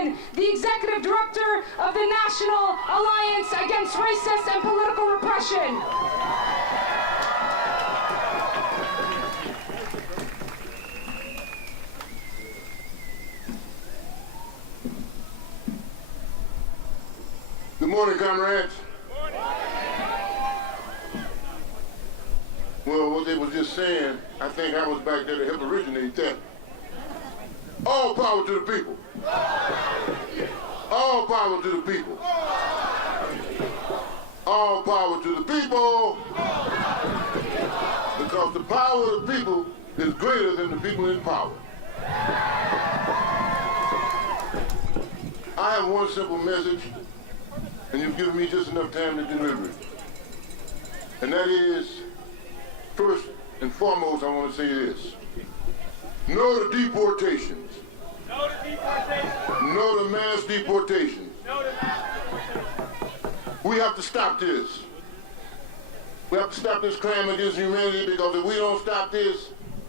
Gilson, the Executive Director of the National Alliance Against Racist and Political Repression. Good morning, comrades. Well, what they was just saying, I think I was back there to help originate that. All power to the people. All power to the people. All power to the people. Because the power of the people is greater than the people in power. I have one simple message, and you've given me just enough time to deliver it. And that is, first and foremost, I want to say this. No to deportations. No to deportations. No to mass deportations. No to mass deportations. We have to stop this. We have to stop this crime against humanity, because if we don't stop this,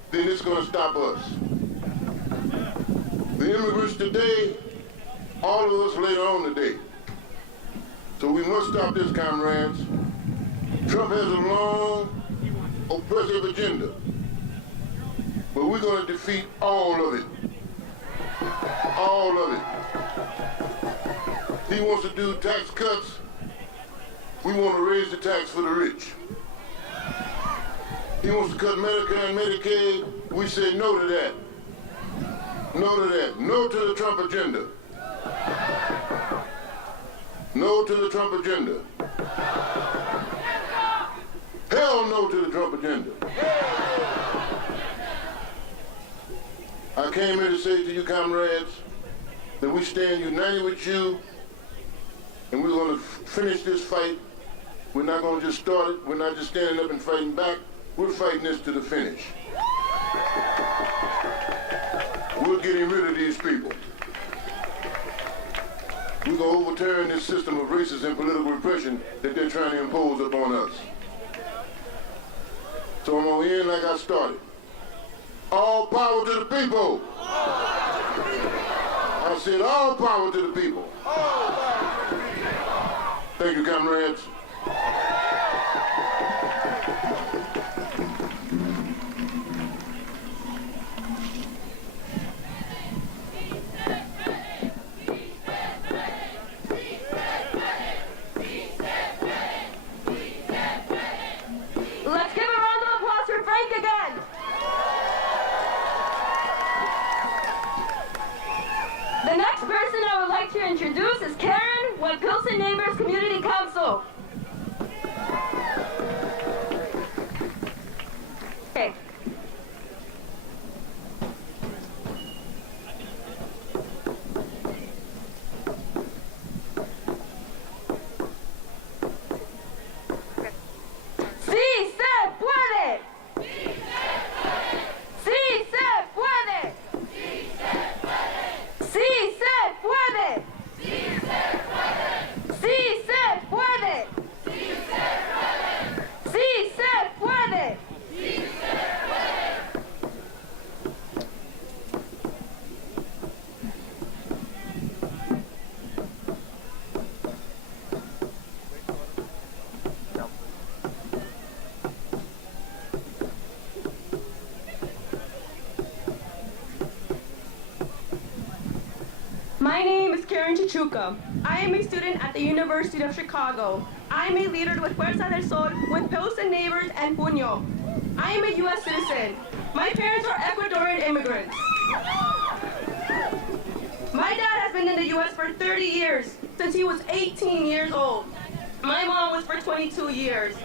then it's going to stop us. The immigrants today, all of us later on today. So we must stop this, comrades. Trump has a long, oppressive agenda, but we're going to defeat all of it. All of it. He wants to do tax cuts. We want to raise the tax for the rich. He wants to cut Medicare and Medicaid. We say no to that. No to that. No to the Trump agenda. No to the Trump agenda. Hell no to the Trump agenda. I came here to say to you, comrades, that we stand united with you, and we're going to finish this fight. We're not going to just start it. We're not just standing up and fighting back. We're fighting this to the finish. We're getting rid of these people. We're going to overturn this system of racist and political repression that they're trying to impose upon us. So I'm going to end like I started. All power to the people. I said all power to the people. Thank you, comrades. Let's give a round of applause for Frank again. The next person I would like to introduce is Karen with Pilsen Neighbors Community Council. Okay. Sí se puede. Sí se puede. Sí se puede. Sí se puede. Sí se puede. My name is Karen Chichuca. I am a student at the University of Chicago. I am a leader with Fuerza del Sol, with Pilsen Neighbors, and Puño. I am a U.S. citizen. My parents are Ecuadorian immigrants. My dad has been in the U.S. for 30 years, since he was 18 years old. My mom was for 22 years.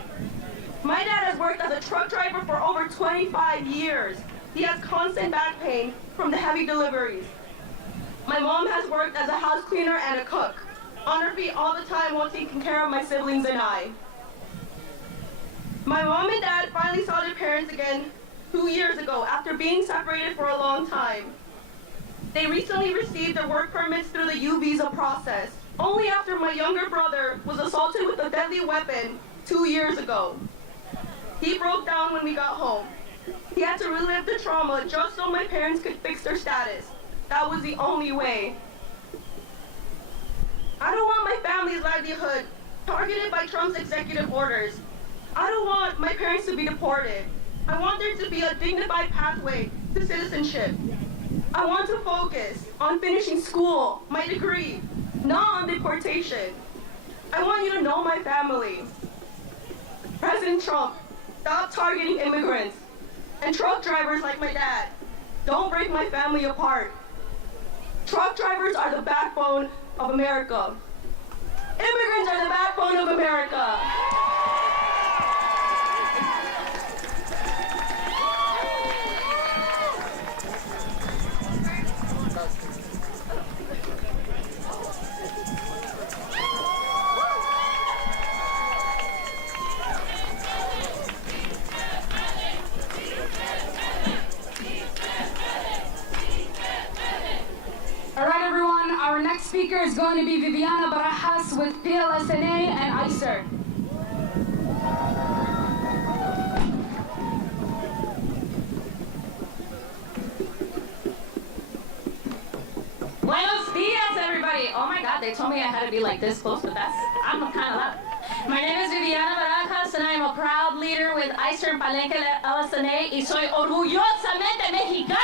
My dad has worked as a truck driver for over 25 years. He has constant back pain from the heavy deliveries. My mom has worked as a house cleaner and a cook, on her feet all the time while taking care of my siblings and I. My mom and dad finally saw their parents again 2 years ago after being separated for a long time. They recently received their work permits through the U visa process, only after my younger brother was assaulted with a deadly weapon 2 years ago. He broke down when we got home. He had to relive the trauma just so my parents could fix their status. That was the only way. I don't want my family's livelihood targeted by Trump's executive orders. I don't want my parents to be deported. I want there to be a dignified pathway to citizenship. I want to focus on finishing school, my degree, not on deportation. I want you to know my family. President Trump, stop targeting immigrants and truck drivers like my dad. Don't break my family apart. Truck drivers are the backbone of America. Immigrants are the backbone of America. All right, everyone, our next speaker is going to be Viviana Barajas with PLSNA and ICER. Buenos dias, everybody. Oh my God, they told me I had to be like this close, but I'm kind of loud. My name is Viviana Barajas, and I am a proud leader with ICER Palenque LSNA, y soy orgullosamente mexicana.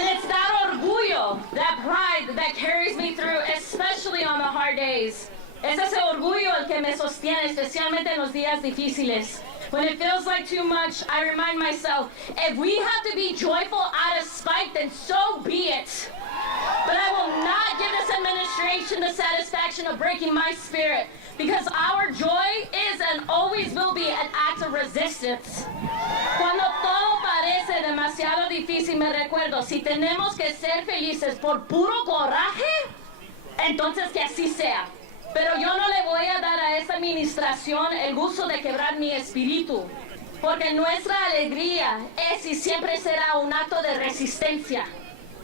And it's that orgullo, that pride that carries me through, especially on the hard days. Es ese orgullo el que me sostiene, especialmente en los días difíciles. When it feels like too much, I remind myself, if we have to be joyful out of spite, then so be it. But I will not give this administration the satisfaction of breaking my spirit, because our joy is and always will be an act of resistance. Cuando todo parece demasiado difícil, me recuerdo, si tenemos que ser felices por puro coraje, entonces que así sea. Pero yo no le voy a dar a esta administración el gusto de quebrar mi espíritu, porque nuestra alegría es y siempre será un acto de resistencia.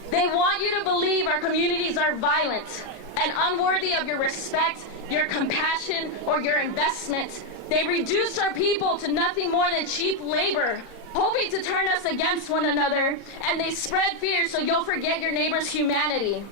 They want you to believe our communities are violent and unworthy of your respect, your compassion, or your investment. They reduce our people to nothing more than cheap labor, hoping to turn us against one another, and they spread fear so you'll forget your neighbor's humanity.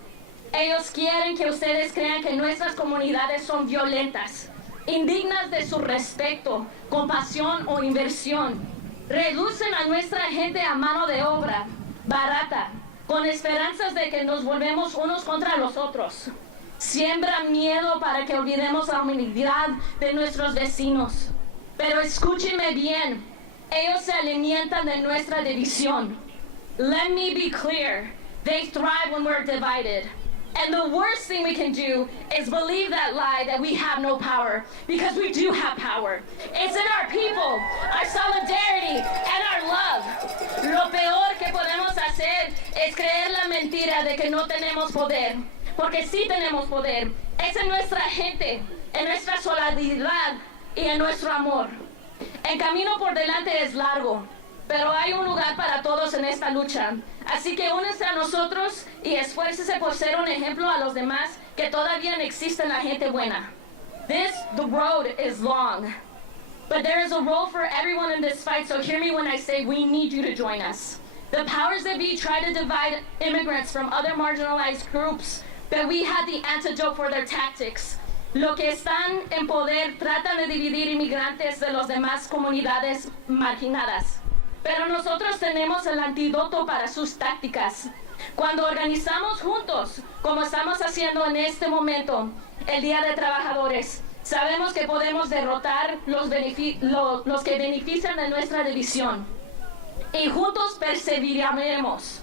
Ellos quieren que ustedes crean que nuestras comunidades son violentas, indignas de su respeto, compasión o inversión. Reducen a nuestra gente a mano de obra, barata, con esperanzas de que nos volvemos unos contra los otros. Siembran miedo para que olvidemos la humanidad de nuestros vecinos. Pero escúchenme bien, ellos se alimentan de nuestra división. Let me be clear, they thrive when we're divided. And the worst thing we can do is believe that lie that we have no power, because we do have power. It's in our people, our solidarity, and our love. Lo peor que podemos hacer es creer la mentira de que no tenemos poder, porque sí tenemos poder. Es en nuestra gente, en nuestra solidaridad y en nuestro amor. El camino por delante es largo, pero hay un lugar para todos en esta lucha. Así que únanse a nosotros y esfuércese por ser un ejemplo a los demás que todavía existen la gente buena. The road is long, but there is a role for everyone in this fight, so hear me when I say we need you to join us. The powers that be try to divide immigrants from other marginalized groups, but we have the antidote for their tactics. Los que están en poder tratan de dividir inmigrantes de las demás comunidades marginadas. Pero nosotros tenemos el antídoto para sus tácticas. Cuando organizamos juntos, como estamos haciendo en este momento, el Día de Trabajadores, sabemos que podemos derrotar los que benefician de nuestra división. Y juntos perseveraremos.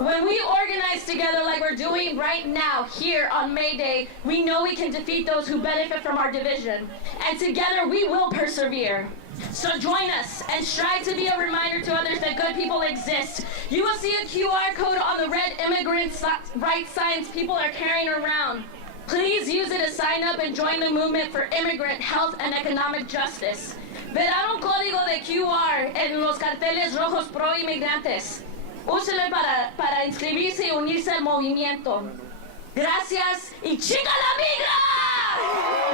When we organize together like we're doing right now here on May Day, we know we can defeat those who benefit from our division. And together we will persevere. So join us and strive to be a reminder to others that good people exist. You will see a QR code on the red immigrant rights signs people are carrying around. Please use it to sign up and join the movement for immigrant health and economic justice. Verán un código de QR en los carteles rojos pro inmigrantes. Úselo para inscribirse y unirse al movimiento. Gracias y ¡chica la migra!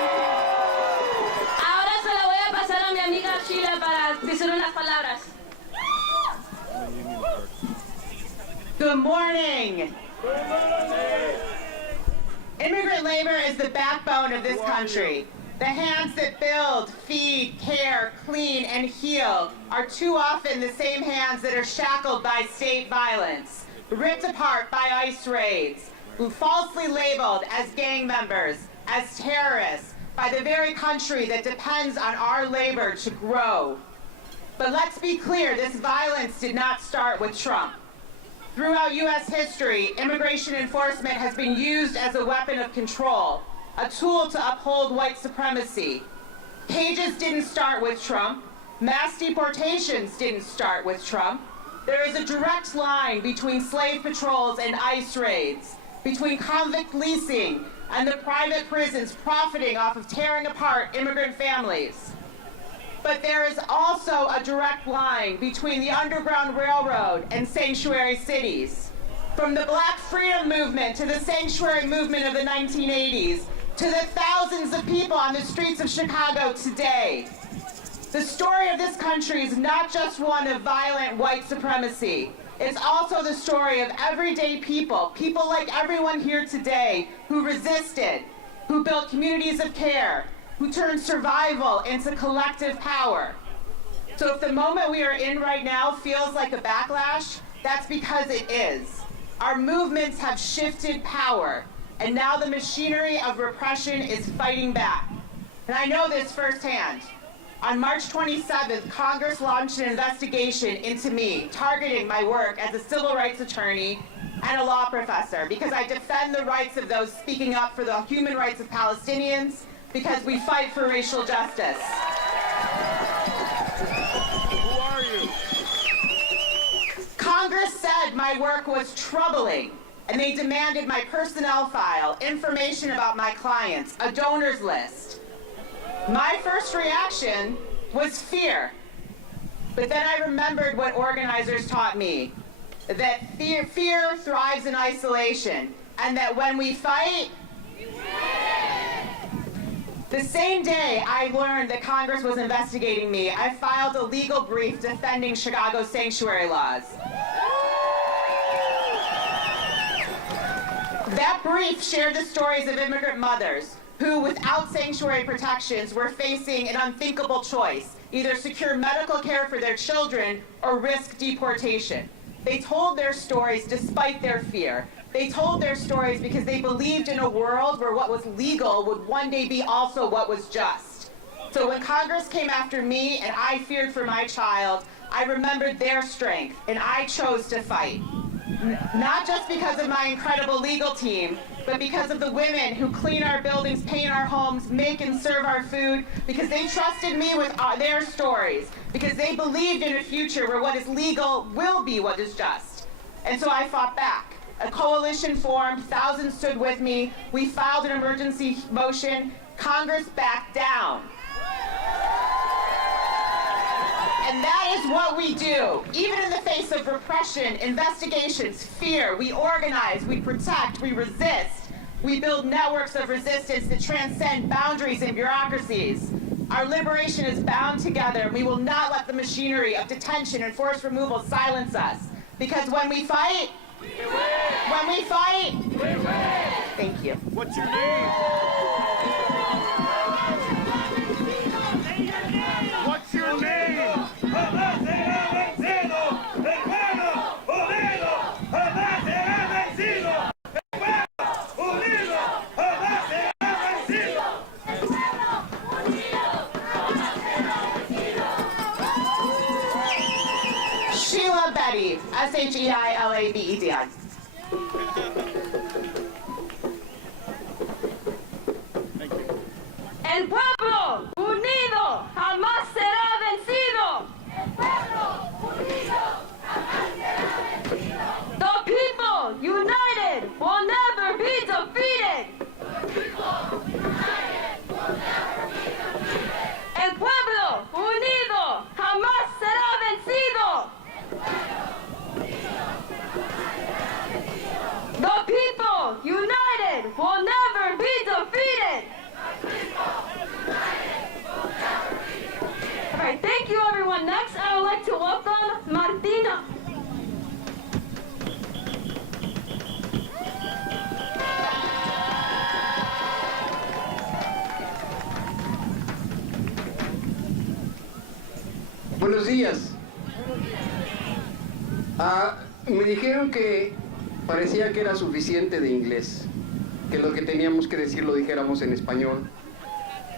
A mi amiga Sheila para decir unas palabras. Good morning. Immigrant labor is the backbone of this country. The hands that build, feed, care, clean, and heal are too often the same hands that are shackled by state violence, ripped apart by ICE raids, falsely labeled as gang members, as terrorists, by the very country that depends on our labor to grow. But let's be clear, this violence did not start with Trump. Throughout U.S. history, immigration enforcement has been used as a weapon of control, a tool to uphold white supremacy. Cages didn't start with Trump. Mass deportations didn't start with Trump. There is a direct line between slave patrols and ICE raids, between convict leasing and the private prisons profiting off of tearing apart immigrant families. But there is also a direct line between the Underground Railroad and sanctuary cities. From the Black Freedom Movement to the sanctuary movement of the 1980s, to the thousands of people on the streets of Chicago today. The story of this country is not just one of violent white supremacy. It's also the story of everyday people, people like everyone here today, who resisted, who built communities of care, who turned survival into collective power. So if the moment we are in right now feels like a backlash, that's because it is. Our movements have shifted power, and now the machinery of repression is fighting back. And I know this firsthand. On March 27th, Congress launched an investigation into me, targeting my work as a civil rights attorney and a law professor, because I defend the rights of those speaking up for the human rights of Palestinians, because we fight for racial justice. Who are you? Congress said my work was troubling, and they demanded my personnel file, information about my clients, a donors list. My first reaction was fear. But then I remembered what organizers taught me, that fear thrives in isolation, and that when we fight, the same day I learned that Congress was investigating me, I filed a legal brief defending Chicago's sanctuary laws. That brief shared the stories of immigrant mothers who, without sanctuary protections, were facing an unthinkable choice: either secure medical care for their children or risk deportation. They told their stories despite their fear. They told their stories because they believed in a world where what was legal would one day be also what was just. So when Congress came after me and I feared for my child, I remembered their strength and I chose to fight. Not just because of my incredible legal team, but because of the women who clean our buildings, paint our homes, make and serve our food, because they trusted me with their stories, because they believed in a future where what is legal will be what is just. And so I fought back. A coalition formed, thousands stood with me, we filed an emergency motion, Congress backed down. And that is what we do. Even in the face of repression, investigations, fear, we organize, we protect, we resist. We build networks of resistance that transcend boundaries and bureaucracies. Our liberation is bound together, and we will not let the machinery of detention and forced removal silence us. Because when we fight, when we fight, thank you. What's your name? What's your name? Jamás será vencido. El pueblo unido jamás será vencido. El pueblo unido jamás será vencido. El pueblo unido jamás será vencido. Sheila Betty, S-H-E-I-L-A-B-E-D-I. El pueblo unido jamás será vencido. El pueblo unido jamás será vencido. The people united will never be defeated. The people united will never be defeated. El pueblo unido jamás será vencido. El pueblo unido jamás será vencido. The people united will never be defeated. The people me dijeron que parecía que era suficiente de inglés, que lo que teníamos que decir lo dijéramos en español,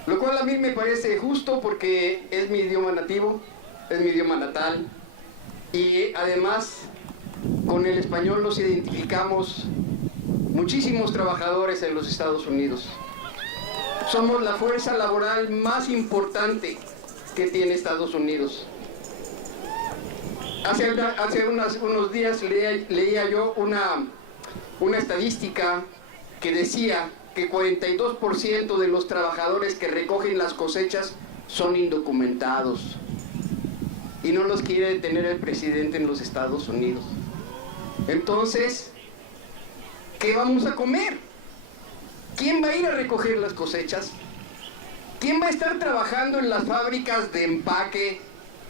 lo cual a mí me parece justo porque es mi idioma nativo, es mi idioma natal, y además con el español nos identificamos muchísimos trabajadores en los Estados Unidos. Somos la fuerza laboral más importante que tiene Estados Unidos. Hace unos días leía yo una estadística que decía que 42% de los trabajadores que recogen las cosechas son indocumentados. Y no los quiere detener el presidente en los Estados Unidos. Entonces, ¿qué vamos a comer? ¿Quién va a ir a recoger las cosechas? ¿Quién va a estar trabajando en las fábricas de empaque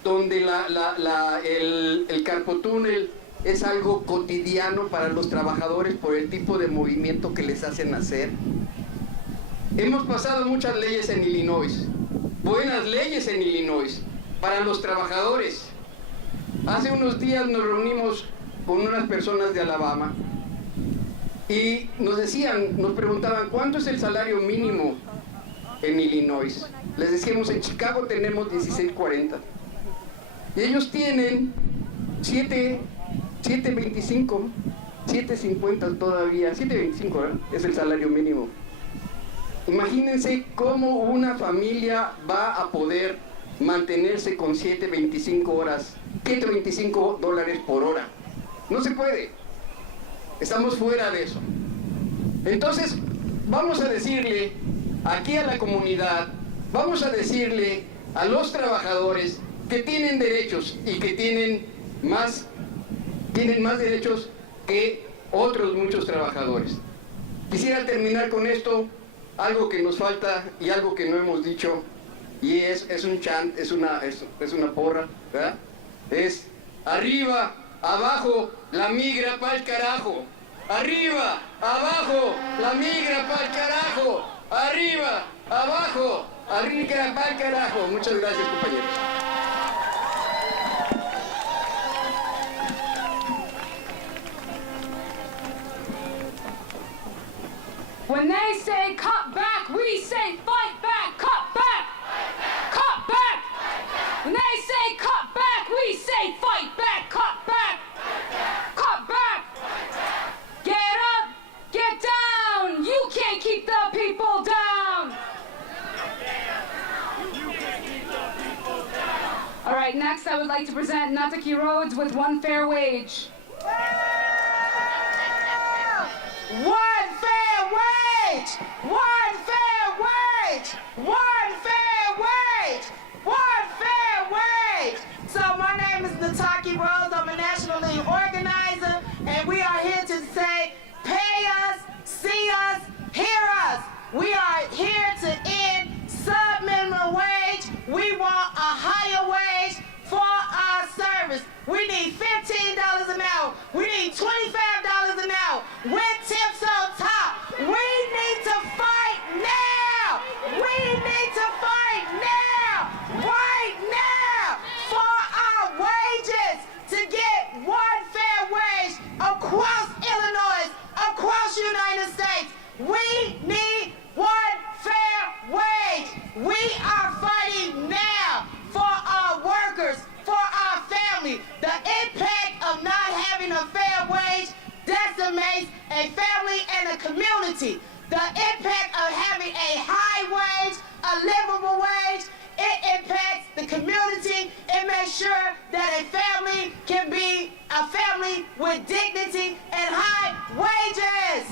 donde el carpotúnel es algo cotidiano para los trabajadores por el tipo de movimiento que les hacen hacer? Hemos pasado muchas leyes en Illinois, buenas leyes en Illinois, para los trabajadores. Hace unos días nos reunimos con unas personas de Alabama y nos preguntaban, ¿cuánto es el salario mínimo en Illinois? Les decíamos, en Chicago tenemos $16.40. Y ellos tienen $7.25, $7.50 todavía, $7.25, ¿verdad? Es el salario mínimo. Imagínense cómo una familia va a poder mantenerse con $7.25 por hora. No se puede. Estamos fuera de eso. Entonces, vamos a decirle aquí a la comunidad, vamos a decirle a los trabajadores que tienen derechos y que tienen más derechos que otros muchos trabajadores. Quisiera terminar con esto, algo que nos falta y algo que no hemos dicho, y es un chant, es una porra, ¿verdad? Es arriba, abajo, la migra pa'l carajo. Arriba, abajo, la migra pa'l carajo. Arriba, abajo, arriba pa'l carajo. Muchas gracias, compañeros. When they say cut back, we say fight back, cut back, cut back. When they say cut back, we say fight back, cut back, cut back. Get up, get down. You can't keep the people down. All right, next I would like to present Nataki Rhodes with One Fair Wage. One fair wage! One fair wage! One fair wage! One fair wage! So my name is Nataki Rhodes. I'm a National League organizer, and we are here to say, pay us, see us, hear us. We are here to end sub-minimum wage. We want a higher wage for our service. We need $15 an hour. We need $25 an hour with tips on top. We need to fight now. We need to fight now, right now, for our wages to get one fair wage across Illinois, across the United States. We need one fair wage. We are fighting now for our workers, for our family. The impact of not having a fair wage decimates a family and a community. The impact of having a high wage, a livable wage, it impacts the community. It makes sure that a family can be a family with dignity and high wages.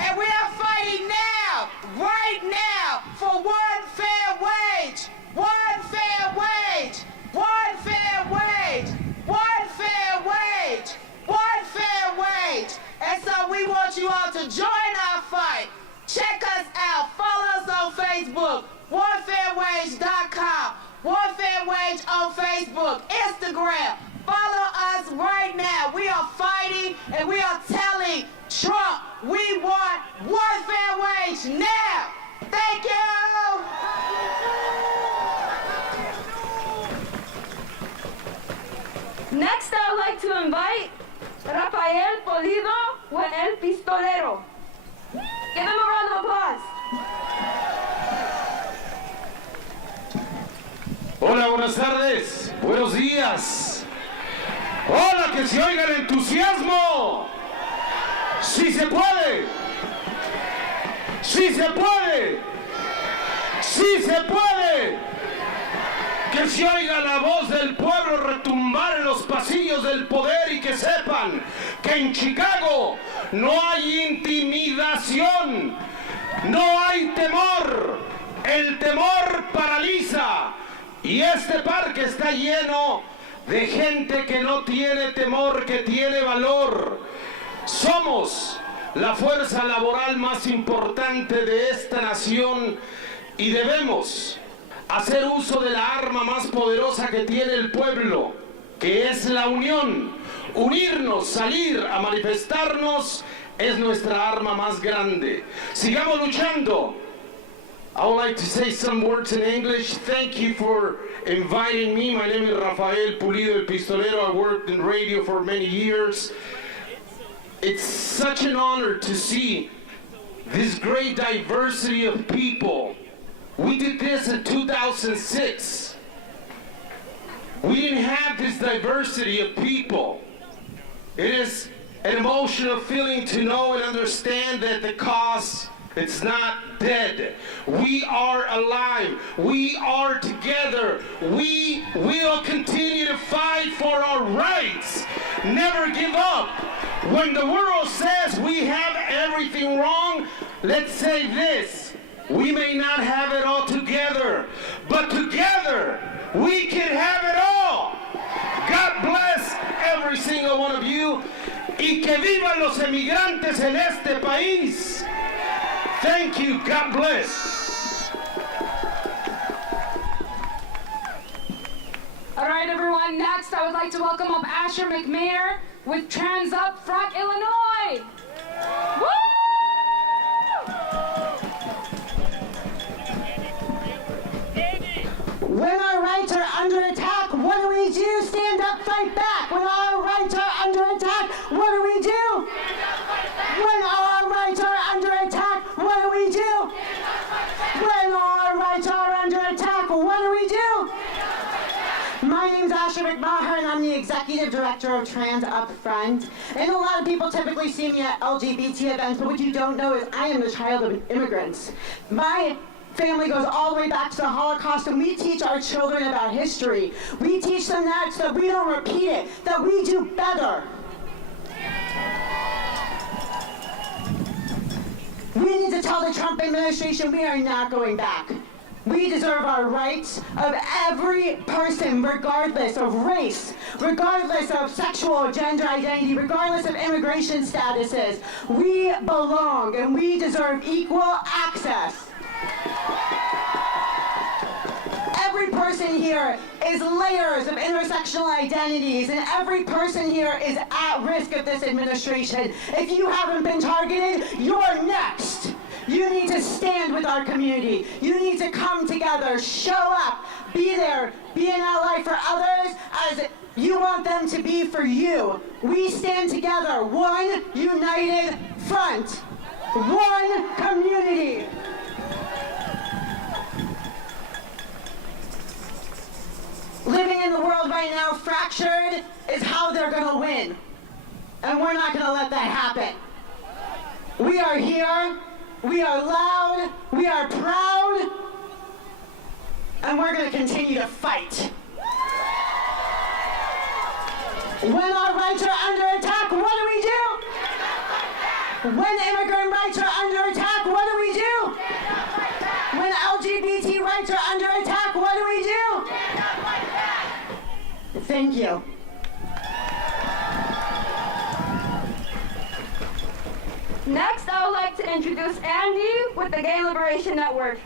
And we are fighting now, right now, for one fair wage. One fair wage. One fair wage. One fair wage. One fair wage. And so we want you all to join our fight. Check us out. Follow us on Facebook. OneFairWage.com. One Fair Wage on Facebook. Instagram. Follow us right now. We are fighting and we are telling Trump we want one fair wage now. Thank you. Next, I Pulido o el Pistolero. Give them a round of applause. Hola, buenas tardes, buenos días. Hola, que se oiga el entusiasmo. Sí se puede. Sí se puede. Sí se puede. Que se oiga la voz del pueblo retumbar en los pasillos del poder y que sepan que en Chicago no hay intimidación, no hay temor. El temor paraliza. Y este parque está lleno de gente que no tiene temor, que tiene valor. Somos la fuerza laboral más importante de esta nación y debemos hacer uso de la arma más poderosa que tiene el pueblo, que es la unión. Unirnos, salir a manifestarnos es nuestra arma más grande. Sigamos luchando. I would like to say some words in English. Thank you for inviting me. My name is Rafael Pulido el Pistolero. I worked in radio for many years. It's such an honor to see this great diversity of people. We did this in 2006. We didn't have this diversity of people. It is an emotional feeling to know and understand that the cause, it's not dead. We are alive. We are together. We will continue to fight for our rights. Never give up. When the world says we have everything wrong, let's say this. We may not have it all together, but together we can have it all. God bless every single one of you. Y que vivan los emigrantes en este país. Thank you. God bless. All right, everyone. Next, I would like to welcome up Asher McMayer with Trans Up Front Illinois. Woo! When our rights are under attack, what do? Stand up, fight back. When our rights are under attack, what do? When our rights are under attack, what do? When our rights are under attack, what do? My name's Asher McMaher, and I'm the Executive Director of Trans Up Front. And a lot of people typically see me at LGBT events, but what you don't know is I am the child of immigrants. My family goes all the way back to the Holocaust, and we teach our children about history. We teach them that so that we don't repeat it, that we do better. We need to tell the Trump administration we are not going back. We deserve our rights of every person, regardless of race, regardless of sexual or gender identity, regardless of immigration statuses. We belong, and we deserve equal access. Every person here is layers of intersectional identities, and every person here is at risk of this administration. If you haven't been targeted, you're next. You need to stand with our community. You need to come together, show up, be there, be an ally for others as you want them to be for you. We stand together, one united front, one community. Living in the world right now fractured is how they're going to win. And we're not going to let that happen. We are here. We are loud, we are proud, and we're going to continue to fight. When our rights are under attack, what do? When immigrant rights are under attack, what do? When LGBT rights are under attack, what do? Thank you. Next, I would like to introduce Andy with the Gay Liberation Network.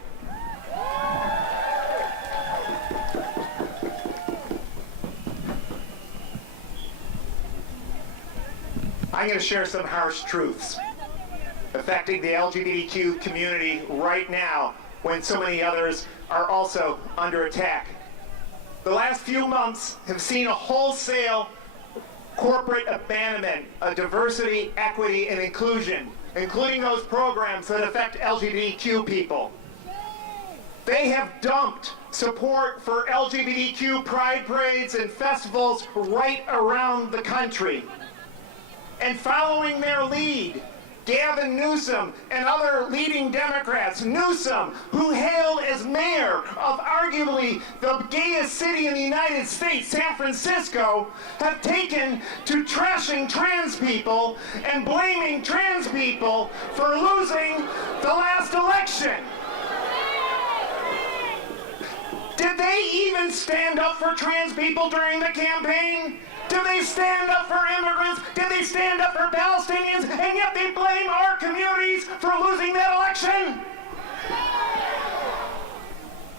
I'm going to share some harsh truths affecting the LGBTQ community right now when so many others are also under attack. The last few months have seen a wholesale corporate abandonment of diversity, equity, and inclusion, including those programs that affect LGBTQ people. They have dumped support for LGBTQ pride parades and festivals right around the country. And following their lead, Gavin Newsom and other leading Democrats, Newsom, who hailed as mayor of arguably the gayest city in the United States, San Francisco, have taken to trashing trans people and blaming trans people for losing the last election. Did they even stand up for trans people during the campaign? Did they stand up for immigrants? Did they stand up for Palestinians? And yet they blame our communities for losing that election?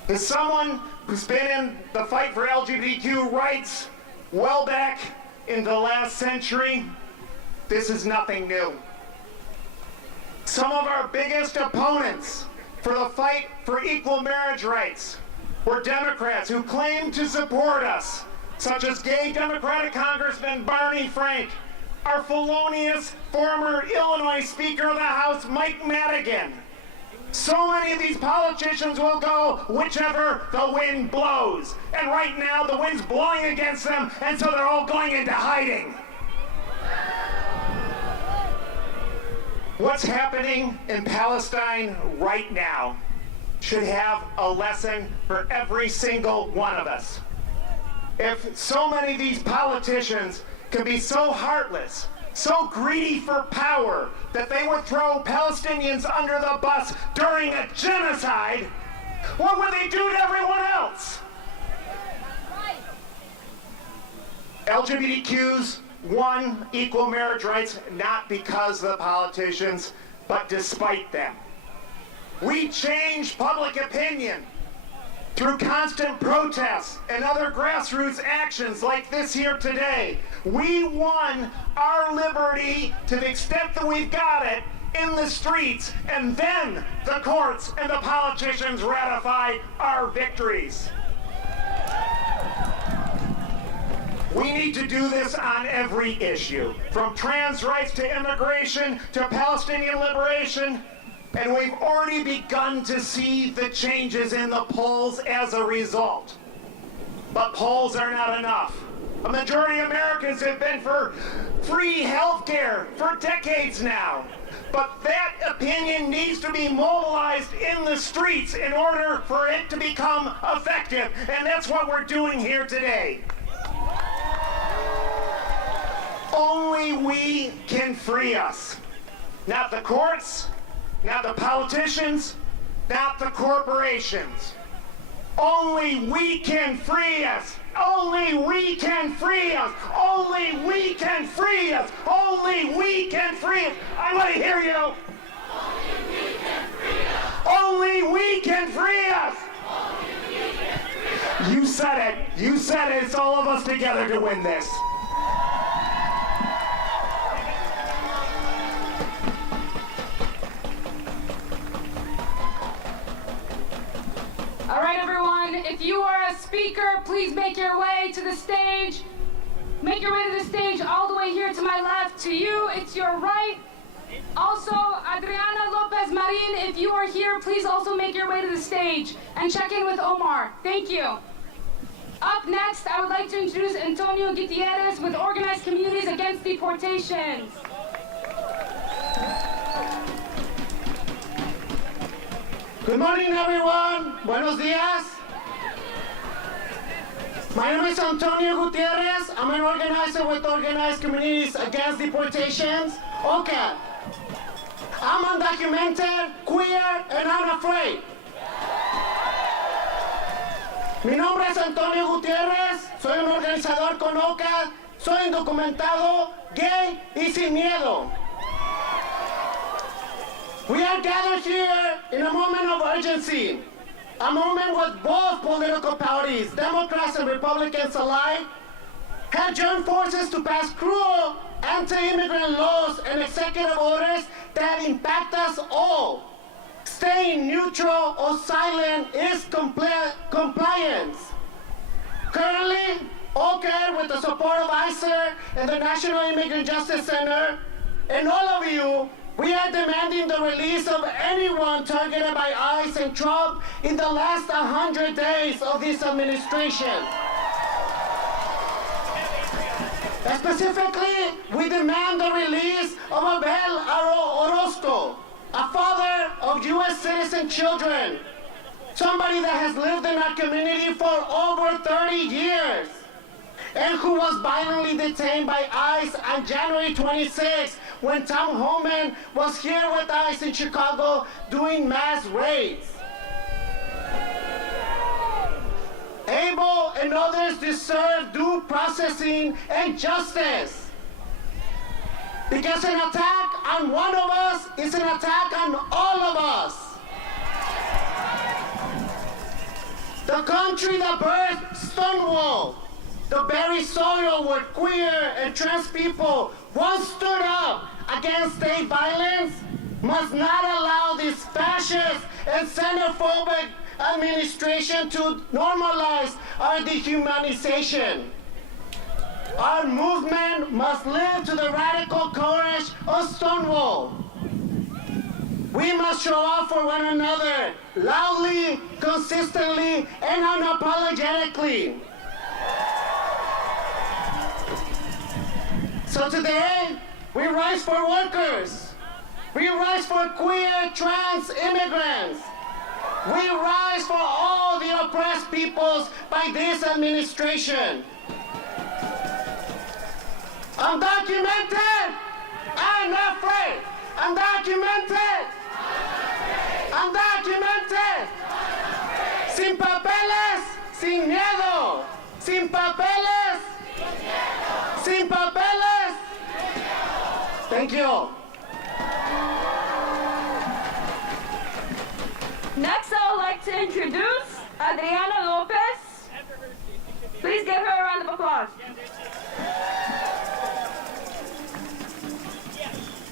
As someone who's been in the fight for LGBTQ rights well back in the last century, this is nothing new. Some of our biggest opponents for the fight for equal marriage rights were Democrats who claimed to support us, such as gay Democratic Congressman Barney Frank, our felonious former Illinois Speaker of the House, Mike Madigan. So many of these politicians will go whichever the wind blows. And right now the wind's blowing against them, and so they're all going into hiding. What's happening in Palestine right now should have a lesson for every single one of us. If so many of these politicians can be so heartless, so greedy for power, that they would throw Palestinians under the bus during a genocide, what would they do to everyone else? LGBTQs won equal marriage rights not because of the politicians, but despite them. We changed public opinion through constant protests and other grassroots actions like this here today. We won our liberty to the extent that we've got it in the streets, and then the courts and the politicians ratified our victories. We need to do this on every issue, from trans rights to immigration to Palestinian liberation. And we've already begun to see the changes in the polls as a result. But polls are not enough. A majority of Americans have been for free health care for decades now. But that opinion needs to be mobilized in the streets in order for it to become effective. And that's what we're doing here today. Only we can free us. Not the courts, not the politicians, not the corporations. Only we can free us. Only we can free us. Only we can free us. Only we can free us. I want to hear you. Only we can free us. Only we can free us. Only we can free us. You said it. You said it. It's all of us together to win this. All right, everyone, if you are a speaker, please make your way to the stage. Make your way to the stage all the way here to my left. To you, it's your right. Also, Adriana Lopez Marin, if you are here, please also make your way to the stage and check in with Omar. Thank you. Up next, I would like to introduce Antonio Gutierrez with Organized Communities Against Deportations. Good morning, everyone. Buenos dias. My name is Antonio Gutierrez. I'm an organizer with Organized Communities Against Deportations, OCAD. I'm undocumented, queer, and unafraid. Mi nombre es Antonio Gutierrez. Soy un organizador con OCAD. Soy indocumentado, gay y sin miedo. We are gathered here in a moment of urgency, a moment with both political parties, Democrats and Republicans alike, have joined forces to pass cruel anti-immigrant laws and executive orders that impact us all. Staying neutral or silent is compliance. Currently, OCAD, with the support of ICER and the National Immigrant Justice Center, and all of you, we are demanding the release of anyone targeted by ICE and Trump in the last 100 days of this administration. Specifically, we demand the release of Abel Orozco, a father of U.S. citizen children, somebody that has lived in our community for over 30 years, and who was violently detained by ICE on January 26, when Tom Homan was here with ICE in Chicago doing mass raids. Abel and others deserve due processing and justice. Because an attack on one of us is an attack on all of us. The country that birthed Stonewall, the very soil where queer and trans people once stood up against state violence, must not allow this fascist and xenophobic administration to normalize our dehumanization. Our movement must live to the radical courage of Stonewall. We must show up for one another loudly, consistently, and unapologetically. So today, we rise for workers. We rise for queer, trans immigrants. We rise for all the oppressed peoples by this administration. Undocumented, I'm not afraid. Undocumented, undocumented. Sin papeles, sin miedo. Sin papeles, sin papeles. Thank you. Next, I would like to introduce Adriana Lopez. Please give her a round of applause.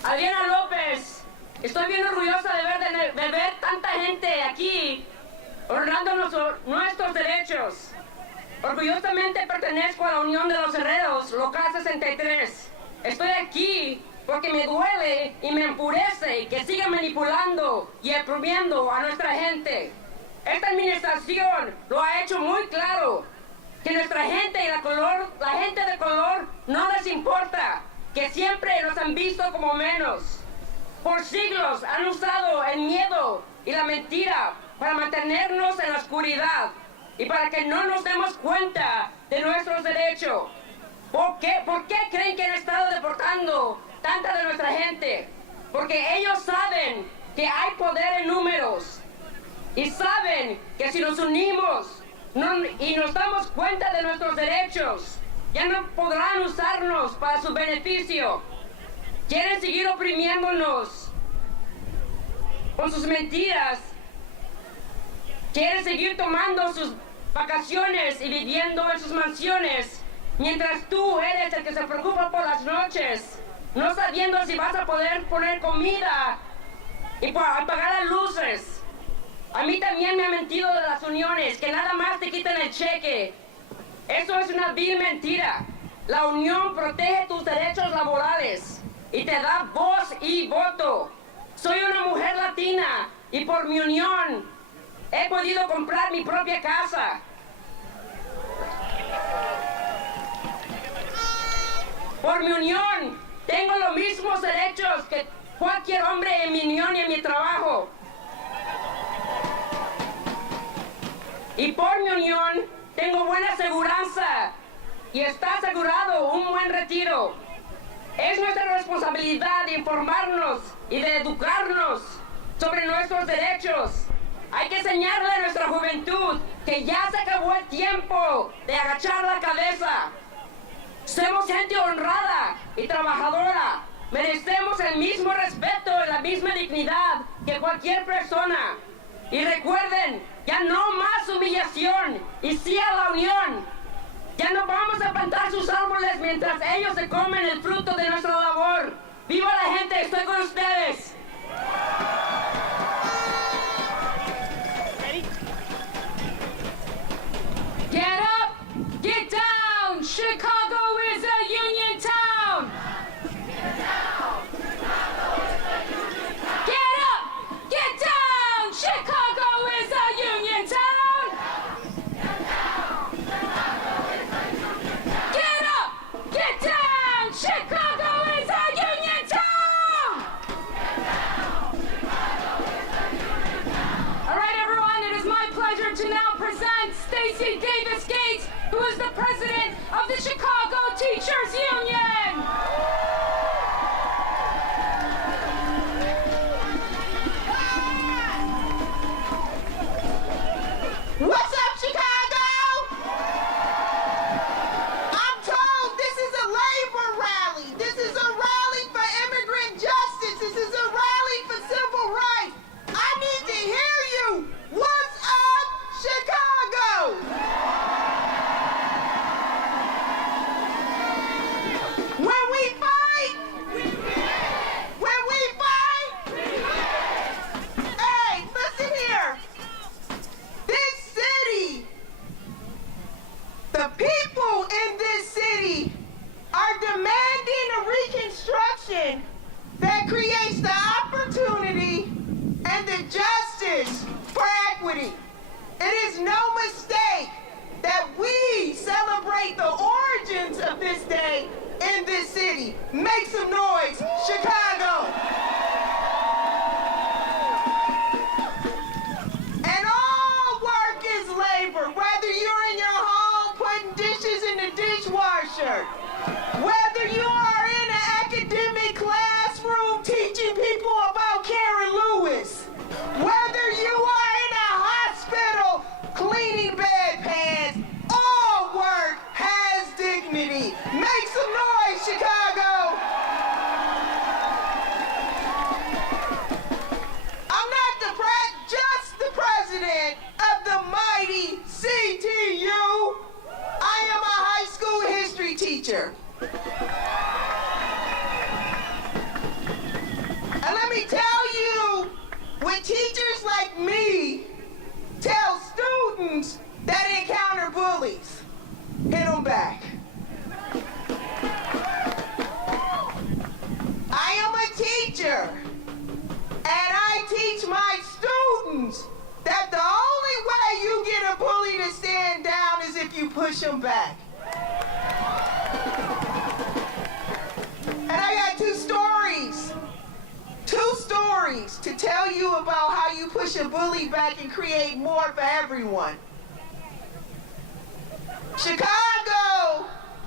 Adriana López, estoy bien orgullosa de ver tanta gente aquí honrando nuestros derechos. Orgullosamente pertenezco a la Unión de los Herreros, Local 63. Estoy aquí porque me duele y me enfurece que sigan manipulando y oprimiendo a nuestra gente. Esta administración lo ha hecho muy claro, que nuestra gente y la gente de color no les importa, que siempre nos han visto como menos. Por siglos han usado el miedo y la mentira para mantenernos en la oscuridad y para que no nos demos cuenta de nuestros derechos. ¿Por qué creen que han estado deportando tanta de nuestra gente? Porque ellos saben que hay poder en números y saben que si nos unimos y nos damos cuenta de nuestros derechos, ya no podrán usarnos para su beneficio. Quieren seguir oprimiéndonos con sus mentiras. Quieren seguir tomando sus vacaciones y viviendo en sus mansiones, mientras tú eres el que se preocupa por las noches, no sabiendo si vas a poder poner comida y apagar las luces. A mí también me han mentido de las uniones, que nada más te quitan el cheque. Eso es una vil mentira. La unión protege tus derechos laborales y te da voz y voto. Soy una mujer latina y por mi unión he podido comprar mi propia casa. Por mi unión tengo los mismos derechos que cualquier hombre en mi unión y en mi trabajo. Y por mi unión tengo buena aseguranza y está asegurado un buen retiro. Es nuestra responsabilidad de informarnos y de educarnos sobre nuestros derechos. Hay que enseñarle a nuestra juventud que ya se acabó el tiempo de agachar la cabeza. Somos gente honrada y trabajadora. Merecemos el mismo respeto y la misma dignidad que cualquier persona. Y recuerden, ya no más humillación y sí a la unión. Ya no vamos a plantar sus árboles mientras ellos se comen el fruto de nuestra labor. ¡Viva la gente! ¡Estoy con ustedes! Get up, get down, Make some noise, Chicago! And all work is labor, whether you're in your home putting dishes in the dishwasher, whether you are in an academic classroom teaching people about Karen Lewis, whether you are in a hospital cleaning bedpans, all work has dignity. Make some noise, Chicago! I'm not just the president of the mighty CTU. I am a high school history teacher. And let me tell you, when teachers like me tell students that encounter bullies, hit them back. I am a teacher, and I teach my students that the only way you get a bully to stand down is if you push them back. And I got two stories to tell you about how you push a bully back and create more for everyone. Chicago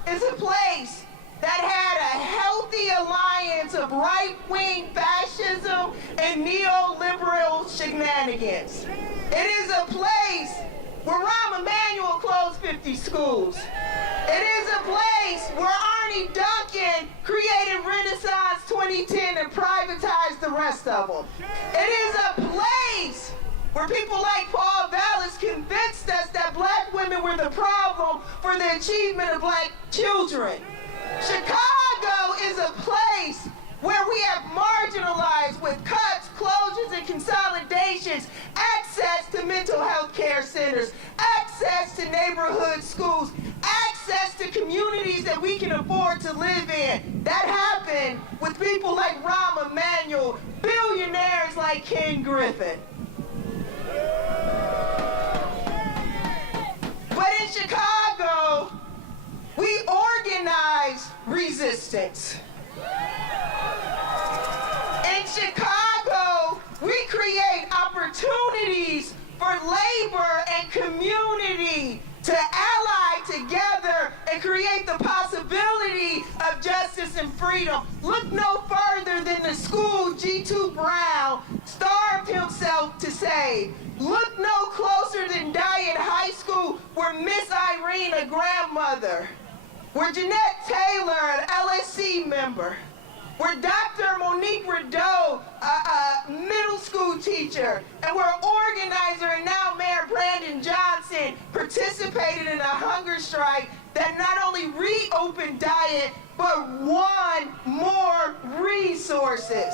is a place that had a healthy alliance of right-wing fascism and neoliberal shenanigans. It is a place where Rahm Emanuel closed 50 schools. It is a place where Arnie Duncan created Renaissance 2010 and privatized the rest of them. It is a place where people like Paul Vallis convinced us that black women were the problem for the achievement of black children. Chicago is a place where we have marginalized with cuts, closures, and consolidations, access to mental health care centers, access to neighborhood schools, access to communities that we can afford to live in. That happened with people like Rahm Emanuel, billionaires like Ken Griffin. But in Chicago, we organize resistance. In Chicago, we create opportunities for labor and community to ally together and create the possibility of justice and freedom. Look no further than the school G2 Brown starved himself to save. Look no closer than Dyett High School, where Miss Irene, a grandmother, where Jeanette Taylor, an LSC member, where Dr. Monique Rideau, a middle school teacher, and where organizer and now Mayor Brandon Johnson participated in a hunger strike that not only reopened Dyett, but won more resources.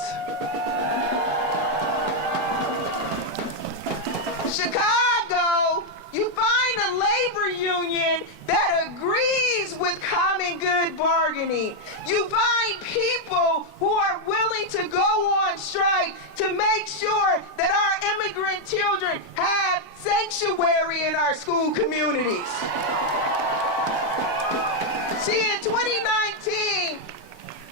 Chicago, you find a labor union that agrees with common good bargaining. You find people who are willing to go on strike to make sure that our immigrant children have sanctuary in our school communities. See, in 2019,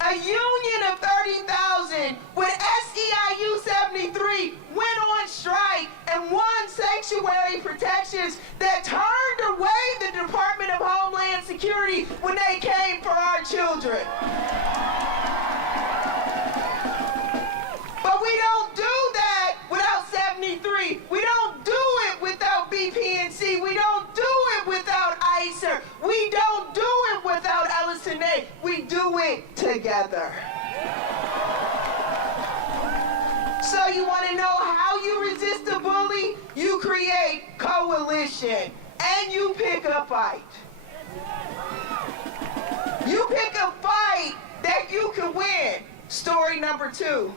a union of 30,000 with SEIU 73 went on strike and won sanctuary protections that turned away the Department of Homeland Security when they came for our children. But we don't do that without 73. We don't do it without BPNC. We don't do it without ICER. We don't do it without LSNA. We do it together. So you want to know how you resist a bully? You create coalition and you pick a fight. You pick a fight that you can win. Story number 2.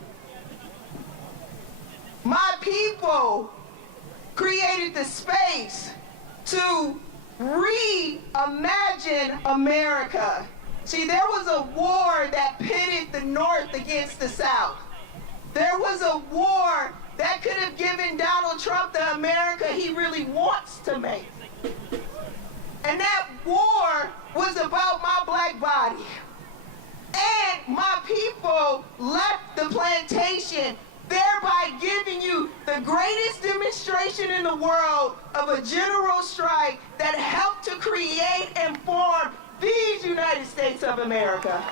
My people created the space to reimagine America. See, there was a war that pitted the North against the South. There was a war that could have given Donald Trump the America he really wants to make. And that war was about my black body. And my people left the plantation, thereby giving you the greatest demonstration in the world of a general strike that helped to create and form these United States of America.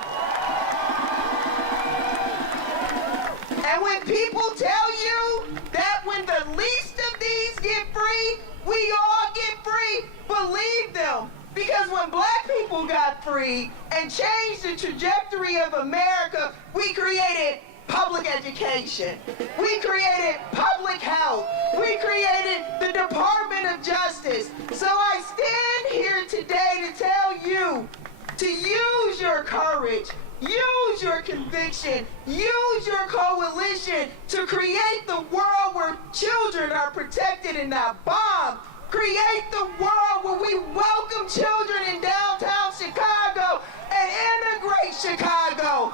And when people tell you that when the least of these get free, we all get free, believe them. Because when black people got free and changed the trajectory of America, we created public education. We created public health. We created the Department of Justice. So I stand here today to tell you to use your courage, use your conviction, use your coalition to create the world where children are protected and not bombed. Create the world where we welcome children in downtown Chicago and integrate Chicago.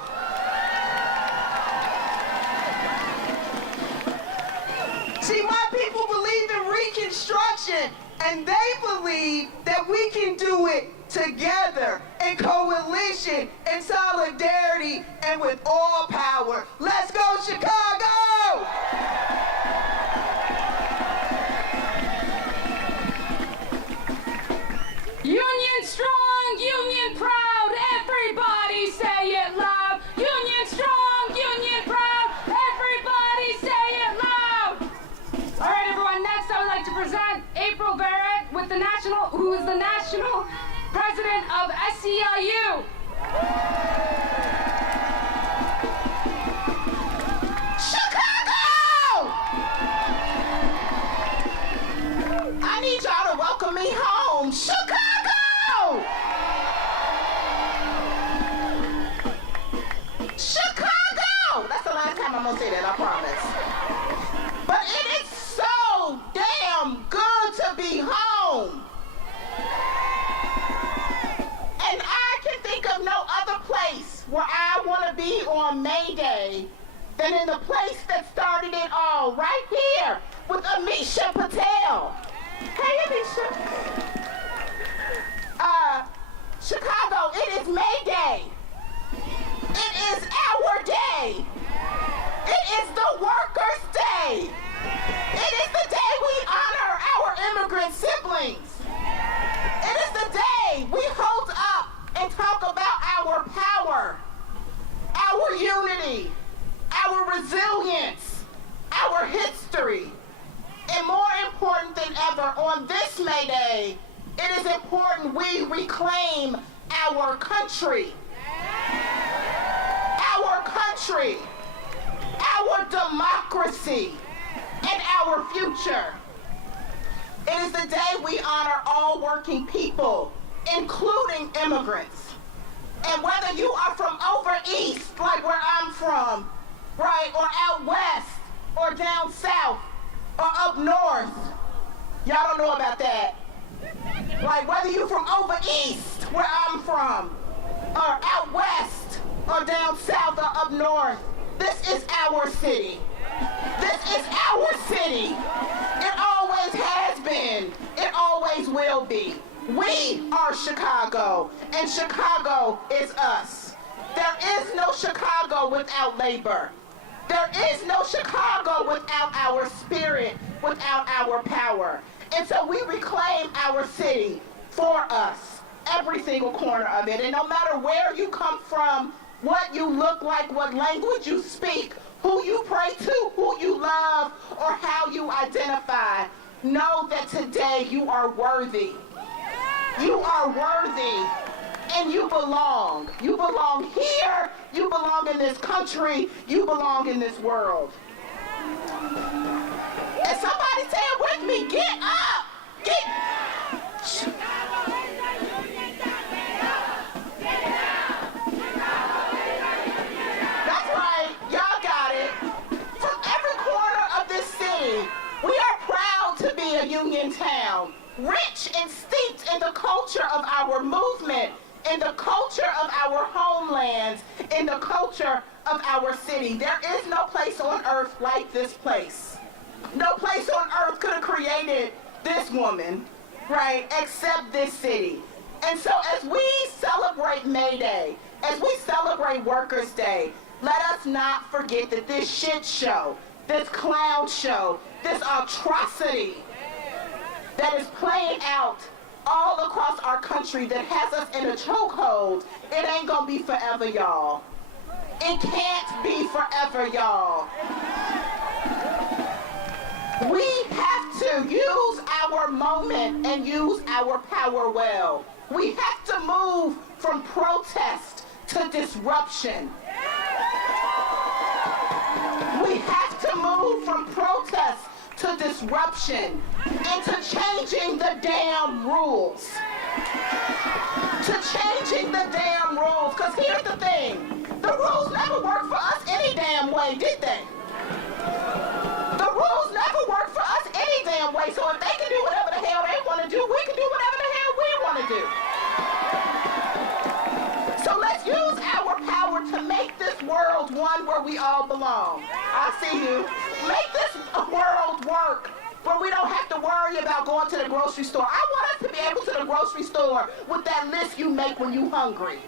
See, my people believe in Reconstruction, and they believe that we can do it together, in coalition, in solidarity, and with all power. Let's go, Chicago! Union strong, union proud, everybody say it loud. Union strong, union proud, everybody say it loud. All right, everyone, next I would like to present April Barrett, who is the national president of SEIU. Chicago! I need y'all to welcome me home. Chicago! Chicago! That's the last time I'm gonna say that, I promise. But it is so damn good to be home. And I can think of no other place where I want to be on May Day than in the place that started it all, right here with Amisha Patel. Hey, Amisha. Chicago, it is May Day. It is our day. It is the workers' day. It is the day we honor our immigrant siblings. It is the day we hold up and talk about our power, our unity, our resilience, our history. And more important than ever, on this May Day, it is important we reclaim our country. Our country, our democracy, and our future. It is the day we honor all working people, including immigrants. And whether you are from over east, like where I'm from, right, or out west, or down south, or up north, y'all don't know about that. Like whether you from over east, where I'm from, or out west, or down south, or up north, this is our city. This is our city. It always has been. It always will be. We are Chicago, and Chicago is us. There is no Chicago without labor. There is no Chicago without our spirit, without our power. And so we reclaim our city for us, every single corner of it. And no matter where you come from, what you look like, what language you speak, who you pray to, who you love, or how you identify, know that today you are worthy. You are worthy, and you belong. You belong here, you belong in this country, you belong in this world. And somebody say it with me, get up! That's right, y'all got it. From every corner of this city, we are proud to be a union town, rich and steeped in the culture of our movement, in the culture of our homelands, in the culture of our city. There is no place on earth like this place. No place on earth could have created this woman, right, except this city. And so as we celebrate May Day, as we celebrate Workers' Day, let us not forget that this shit show, this clown show, this atrocity that is playing out all across our country that has us in a chokehold, it ain't gonna be forever, y'all. It can't be forever, y'all. We have to use our moment and use our power well. We have to move from protest to disruption. We have to move from protest to disruption and to changing the damn rules. To changing the damn rules. Because here's the thing. The rules never worked for us any damn way, did they? The rules never worked for us any damn way. So if they can do whatever the hell they want to do, we can do whatever the hell we want to do. So let's use our power to make this world one where we all belong. I see you. Make this world work where we don't have to worry about going to the grocery store. I want us to be able to the grocery store with that list you make when you hungry.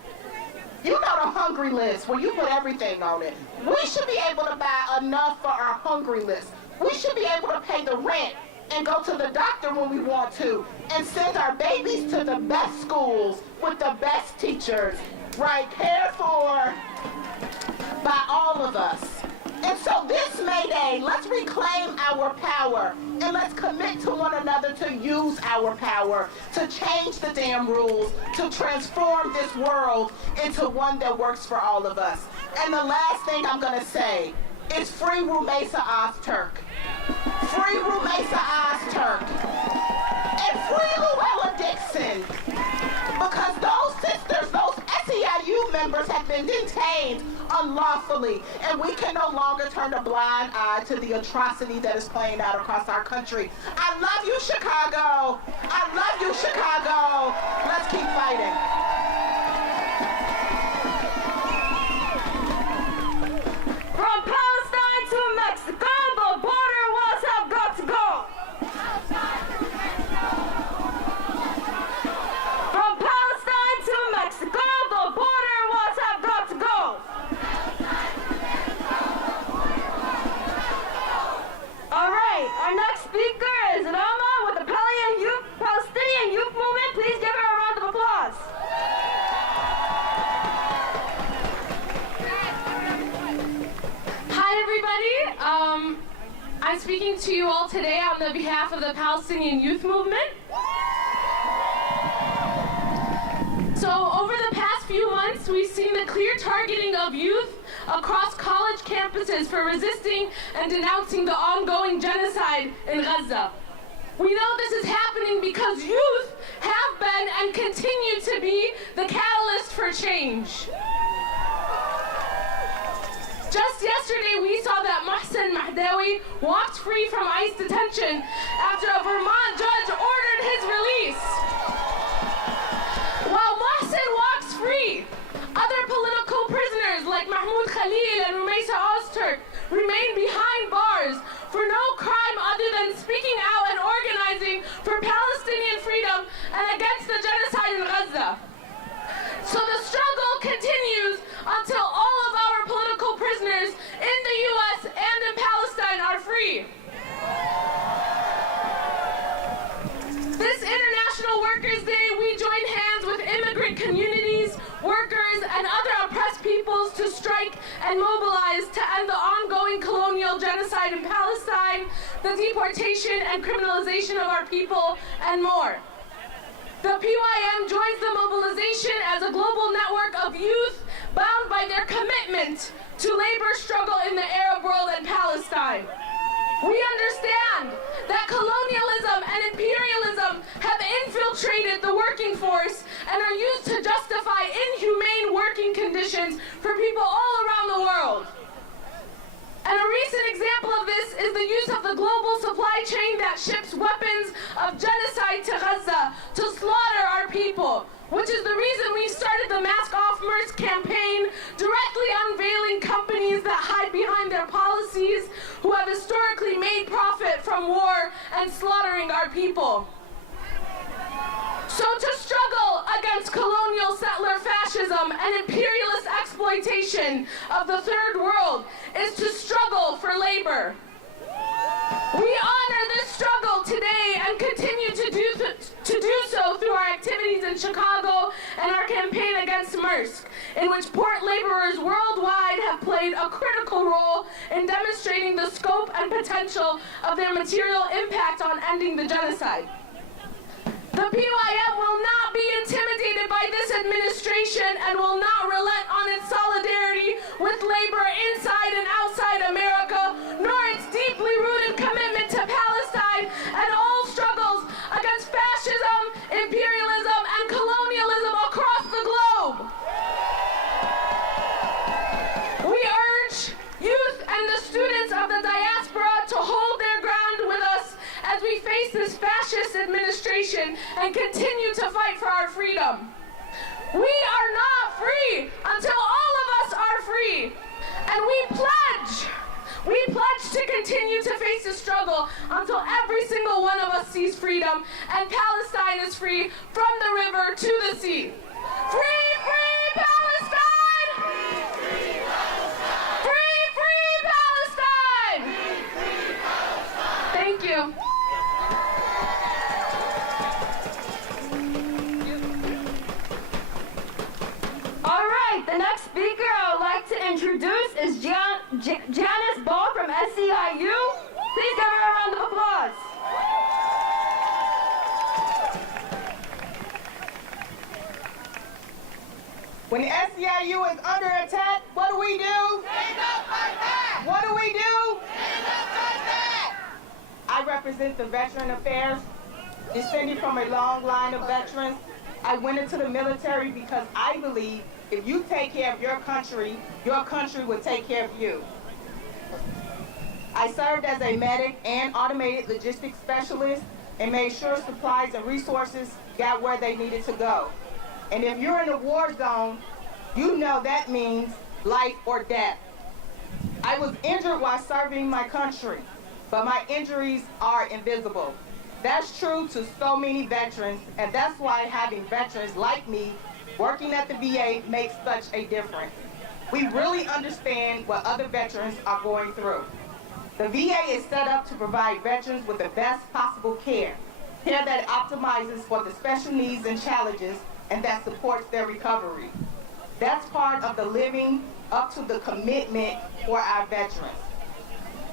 You know the hungry list where you put everything on it. We should be able to buy enough for our hungry list. We should be able to pay the rent and go to the doctor when we want to and send our babies to the best schools with the best teachers, right? Cared for by all of us. And so this May Day, let's reclaim our power and let's commit to one another to use our power, to change the damn rules, to transform this world into one that works for all of us. And the last thing I'm gonna say is free Rumeysa Ozturk. Free Rumeysa Ozturk. And free Louella Dixon. Because those sisters, those SEIU members have been detained unlawfully, and we can no longer turn a blind eye to the atrocity that is playing out across our country. I love you, Chicago. I love you, Chicago. Let's keep fighting. From Palestine to Mexico, the border walls have got to go. From Palestine to Mexico, the border walls have got to go. All right, our next speaker is Rama with the Palestinian Youth Movement. Please give her a round of applause. Hi, everybody. I'm speaking to you all today on the behalf of the Palestinian Youth Movement. So over the past few months, we've seen the clear targeting of youth across college campuses for resisting and denouncing the ongoing genocide in Gaza. We know this is happening because youth have been and continue to be the catalyst for change. Just yesterday, we saw that Mohsen Mahdawi walked free from ICE detention after a Vermont judge ordered his release. While Mohsen walks free, other political prisoners like Mahmoud Khalil and Rumeysa Ozturk remain behind bars for no crime other than speaking out and organizing for Palestinian freedom and against the genocide in Gaza. So the struggle continues until all of our political prisoners in the U.S. and in Palestine are free. This International Workers' Day, we join hands with immigrant communities, workers, and other oppressed peoples to strike and mobilize to end the ongoing colonial genocide in Palestine, the deportation and criminalization of our people, and more. The PYM joins the mobilization as a global network of youth bound by their commitment to labor struggle in the Arab world and Palestine. We understand that colonialism and imperialism have infiltrated the working force and are used to justify inhumane working conditions for people all around the world. And a recent example of this is the use of the global supply chain that ships weapons of genocide to Gaza to slaughter our people, which is the reason we've started the Mask Off Merc campaign, directly unveiling companies that hide behind their policies, who have historically made profit from war and slaughtering our people. So to struggle against colonial settler fascism and imperialist exploitation of the third world is to struggle for labor. We honor this struggle today and continue to do so through our activities in Chicago and our campaign against Maersk, in which port laborers worldwide have played a critical role in demonstrating the scope and potential of their material impact on ending the genocide. The PYM will not be intimidated by this administration and will not relent on its solidarity with labor inside and outside America, nor its deeply rooted commitment to Palestine and all struggles against fascism, imperialism, and colonialism across the globe. We urge youth and the students of the diaspora to hold their ground with us as we face this fascist administration and continue to fight for our freedom. We are not free until all of us are free. And we pledge to continue to face the struggle until every single one of us sees freedom and Palestine is free from the river to the sea. Free, free Palestine! Free, free Palestine! Free, free Palestine! Free, free Palestine! Thank you. All right, the next speaker I would like to introduce is Janice Ball from SEIU. Please give her a round of applause. When SEIU is under attack, what do we do? Stand up, fight back! What do we do? Stand up, fight back! I represent the Veteran Affairs, descending from a long line of veterans. I went into the military because I believe if you take care of your country will take care of you. I served as a medic and automated logistics specialist and made sure supplies and resources got where they needed to go. And if you're in a war zone, you know that means life or death. I was injured while serving my country, but my injuries are invisible. That's true to so many veterans, and that's why having veterans like me working at the VA makes such a difference. We really understand what other veterans are going through. The VA is set up to provide veterans with the best possible care that optimizes for the special needs and challenges and that supports their recovery. That's part of the living up to the commitment for our veterans.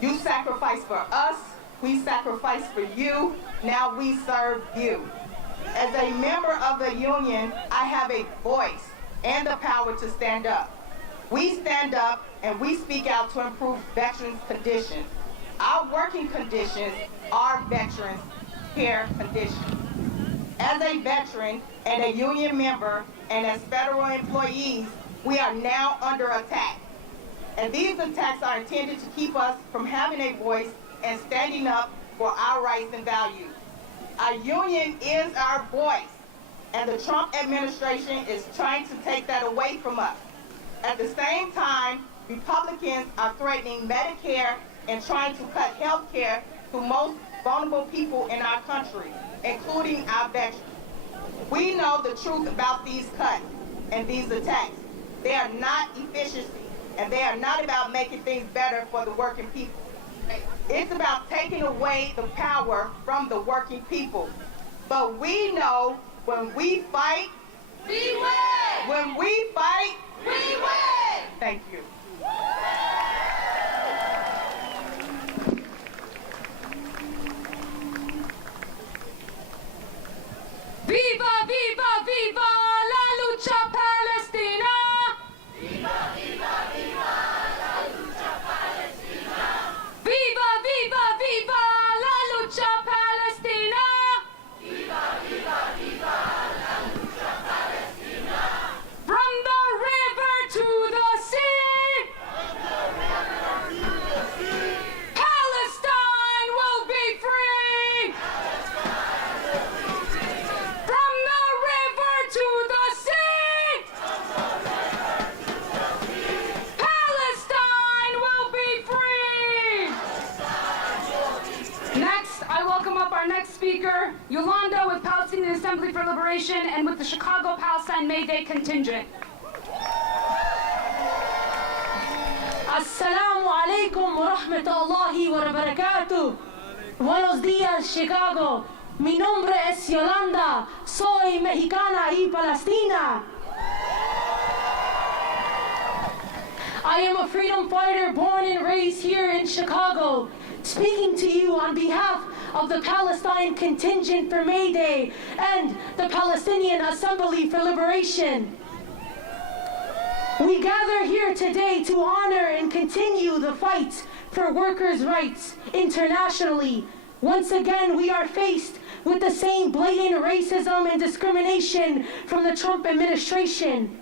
You sacrifice for us, we sacrifice for you, now we serve you. As a member of the union, I have a voice and the power to stand up. We stand up and we speak out to improve veterans' conditions. Our working conditions are veterans' care conditions. As a veteran and a union member and as federal employees, we are now under attack. And these attacks are intended to keep us from having a voice and standing up for our rights and values. Our union is our voice, and the Trump administration is trying to take that away from us. At the same time, Republicans are threatening Medicare and trying to cut health care to most vulnerable people in our country, including our veterans. We know the truth about these cuts and these attacks. They are not efficiency, and they are not about making things better for the working people. It's about taking away the power from the working people. But we know when we fight, we win! When we fight, we win! Thank you. Viva, viva, viva la lucha palestina! Viva, viva, viva la lucha palestina! Viva, viva, viva la lucha palestina! Viva, viva, viva la lucha palestina! From the river to the sea! Speaker, Yolanda with Palestinian Assembly for Liberation and with the Chicago Palestine May Day contingent. Assalamu alaikum wa rahmatullahi wa barakatuh. Buenos días, Chicago. Mi nombre es Yolanda. Soy mexicana y palestina. I am a freedom fighter born and raised here in Chicago, speaking to you on behalf of the Palestine contingent for May Day and the Palestinian Assembly for Liberation. We gather here today to honor and continue the fight for workers' rights internationally. Once again, we are faced with the same blatant racism and discrimination from the Trump administration.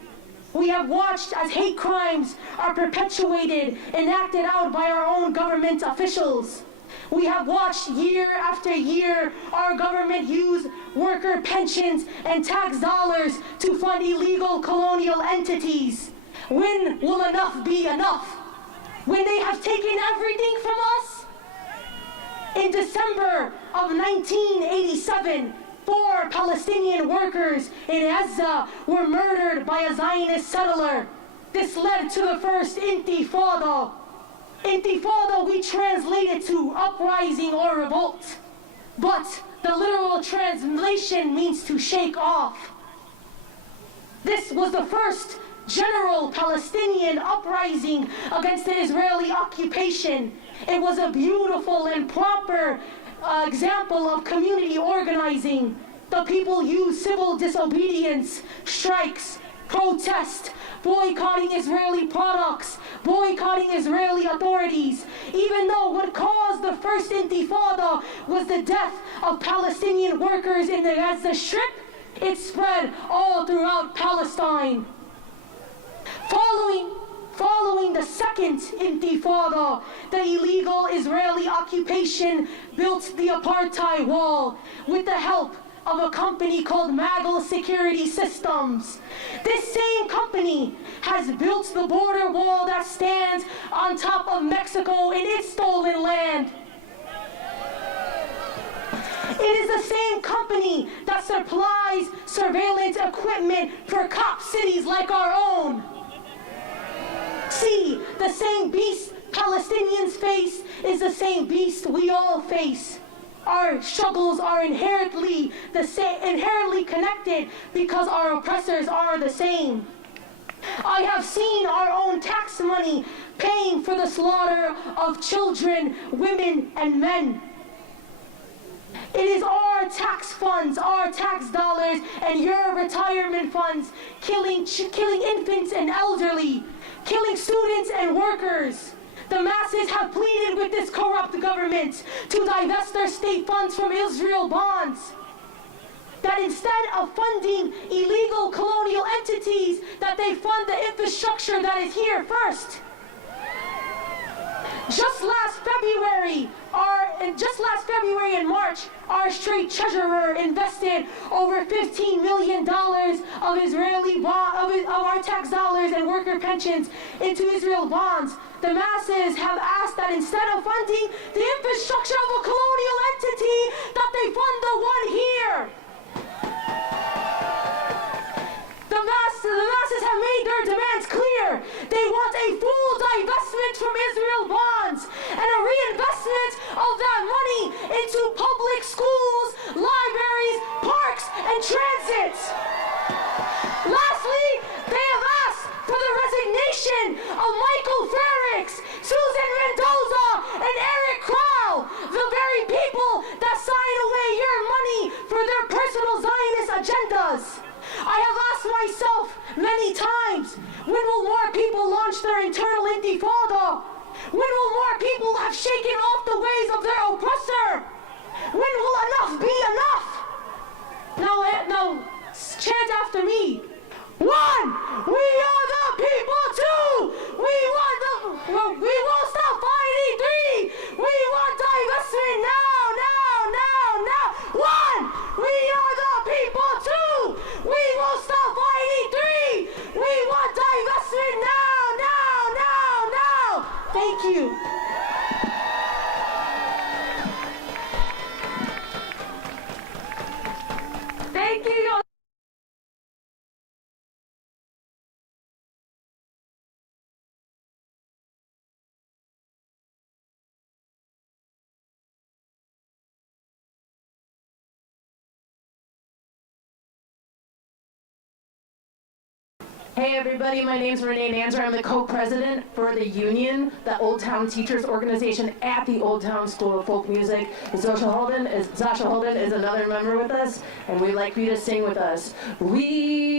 We have watched as hate crimes are perpetuated and acted out by our own government officials. We have watched year after year our government use worker pensions and tax dollars to fund illegal colonial entities. When will enough be enough? When they have taken everything from us? In December of 1987, 4 Palestinian workers in Gaza were murdered by a Zionist settler. This led to the first Intifada. Intifada we translated to uprising or revolt. But the literal translation means to shake off. This was the first general Palestinian uprising against the Israeli occupation. It was a beautiful and proper example of community organizing. The people used civil disobedience, strikes, protest, boycotting Israeli products, boycotting Israeli authorities. Even though what caused the first Intifada was the death of Palestinian workers in the Gaza Strip, it spread all throughout Palestine. Following the second Intifada, the illegal Israeli occupation built the apartheid wall with the help of a company called Magel Security Systems. This same company has built the border wall that stands on top of Mexico in its stolen land. It is the same company that supplies surveillance equipment for cop cities like our own. See, the same beast Palestinians face is the same beast we all face. Our struggles are inherently connected because our oppressors are the same. I have seen our own tax money paying for the slaughter of children, women, and men. It is our tax funds, our tax dollars, and your retirement funds killing infants and elderly, killing students and workers. The masses have pleaded with this corrupt government to divest their state funds from Israel bonds. That instead of funding illegal colonial entities, that they fund the infrastructure that is here first. Just last February and March, our state treasurer invested over $15 million of our tax dollars and worker pensions into Israel bonds. The masses have asked that instead of funding the infrastructure of a colonial entity, that they fund the one here. The masses have made their demands clear. They want a full divestment from Israel bonds and a reinvestment of that money into public schools, libraries, parks, and transit. Lastly, they have asked for the resignation of Michael Frerichs, Susan Mendoza, and Eric Crowell, the very people Hey everybody, my name's Renee Nanzer. I'm the co-president for the union, the Old Town Teachers Organization at the Old Town School of Folk Music. Zasha Holden is another member with us, and we'd like you to sing with us. We